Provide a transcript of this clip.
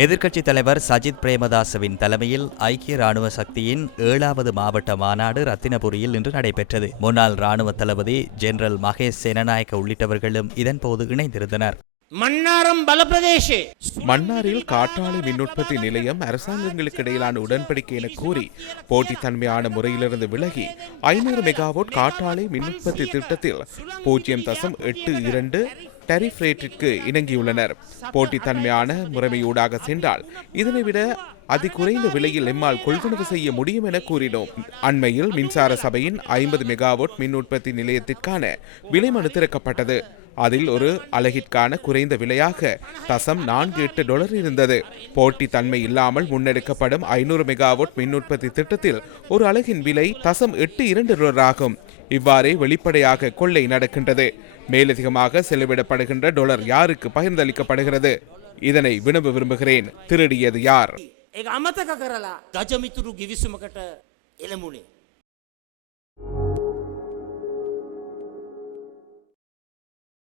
எதிர்க்கட்சித் தலைவர் சஜித் பிரேமதாசவின் தலைமையில் ஐக்கிய ராணுவ சக்தியின் ஏழாவது மாவட்ட மாநாடு ரத்தினபுரியில் இன்று நடைபெற்றது. முன்னாள் ராணுவ தளபதி ஜெனரல் மகேஷ் சேனநாயக்க உள்ளிட்டவர்களும் இதன்போது இணைந்திருந்தனர். மன்னாரம் பலப்பிரதேஷ் மன்னாரில் காற்றாலை மின் உற்பத்தி நிலையம் அரசாங்கங்களுக்கு இடையிலான உடன்படிக்கை என கூறி போட்டித்தன்மையான முறையிலிருந்து விலகி ஐநூறு மெகாவோட் காற்றாலை மின் உற்பத்தி திட்டத்தில் பூஜ்ஜியம் தசம் எட்டு இரண்டு டெரிஃப் ரேட்டிற்கு இணங்கியுள்ளனர். போட்டித்தன்மையான முறைமையூடாக சென்றால் இதனை விட அதி குறைந்த விலையில் எம்மால் கொள்வனவு செய்ய முடியும் என கூறினோம். அண்மையில் மின்சார சபையின் ஐம்பது மெகாவாட் மின் உற்பத்தி நிலையத்திற்கான விலைமனு திறக்கப்பட்டது. அதில் ஒரு அலகிற்கான குறைந்த விலையாக தசம் நான்கு எட்டு டாலர் இருந்தது. போட்டி தன்மை இல்லாமல் முன்னெடுக்கப்படும் ஐநூறு மெகாவாட் மின் உற்பத்தி திட்டத்தில் ஒரு அலகின் விலை தசம் எட்டு இரண்டு டாலர் ஆகும். இவ்வாறே வெளிப்படையாக கொள்ளை நடக்கின்றது. மேலதிகமாக செலவிடப்படுகின்ற டாலர் யாருக்கு பகிர்ந்தளிக்கப்படுகிறது? இதனை வினவ விரும்புகிறேன். திருடியது யார்?